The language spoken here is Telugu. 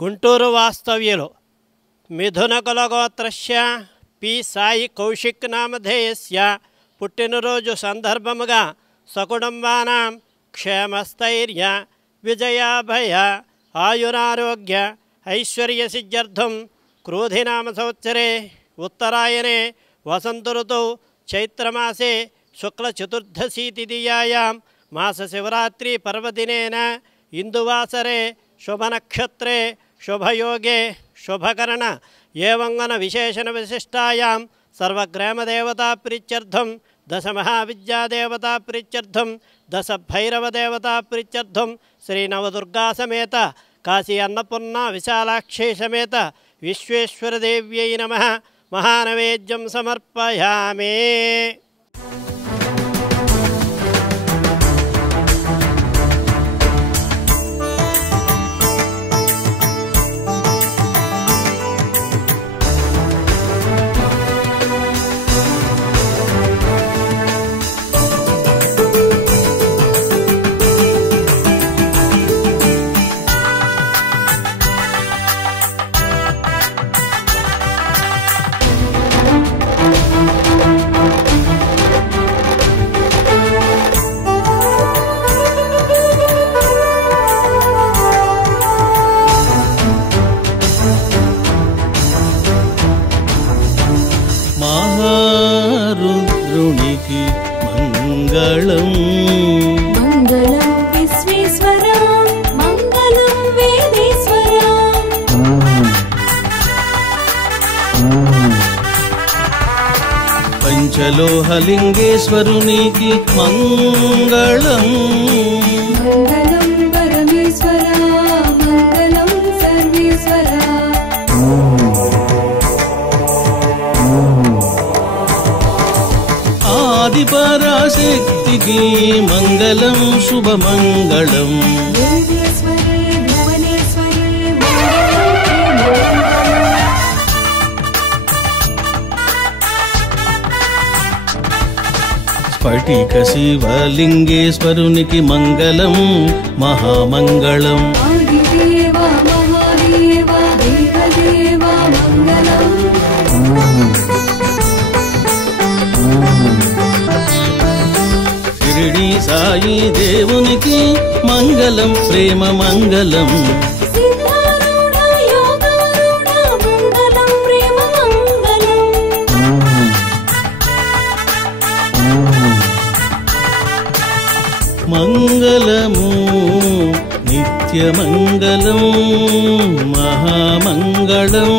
గుంటూరు వాస్తవ్యులు మిథున కులగోత్రస్య పి సాయి కౌశిక్ నామధేయస్య పుట్టినరోజు సందర్భముగా సకుటుంబానాం క్షేమస్థైర్య విజయాభయ ఆయురారోగ్య ఐశ్వర్య సిద్ధ్యర్థం క్రోధినామ సంవత్సరే ఉత్తరాయణే వసంత ఋతౌ చైత్రమాసే శుక్లచతుర్దశీ తిథియాయాం మాసశివరాత్రి పర్వదినేన ఇందువాసరే శుభనక్షత్రే శుభయోగే శుభకరణ ఏవంగన విశేషణ విశిష్టాయాం సర్వగ్రామదేవతా ప్రీత్యర్థం దశ మహావిద్యాదేవతా ప్రీత్యర్థం దశ భైరవదేవతా ప్రీత్యర్థం శ్రీ నవదుర్గా సమేత కాశీ అన్నపూర్ణ విశాలాక్షి సమేత విశ్వేశ్వరదేవ్యై నమః మహానైవేద్యం సమర్పయామి. మహారుద్రునికి మంగళం మంగళం విశ్వేశ్వర మంగళం వేదేశ్వర పంచలోహలింగేశ్వరునికి మంగళం మంగళం పరమేశ్వర మంగళం సర్వేశ్వర ఆదిపరాశక్తికి మంగళం శుభమంగళం వేదేశ్వరి భువనేశ్వరి స్ఫటిక శివలింగేశ్వరునికి మంగళం మహామంగళం ఆదిదేవ మహాదేవ దేవదేవ మంగళం షిరిడి సాయి దేవునికి మంగళం ప్రేమ మంగళం సిద్ధారూఢ యోగారూఢ మంగళం ప్రేమ మంగళం మంగళము నిత్యమంగళం మహామంగళం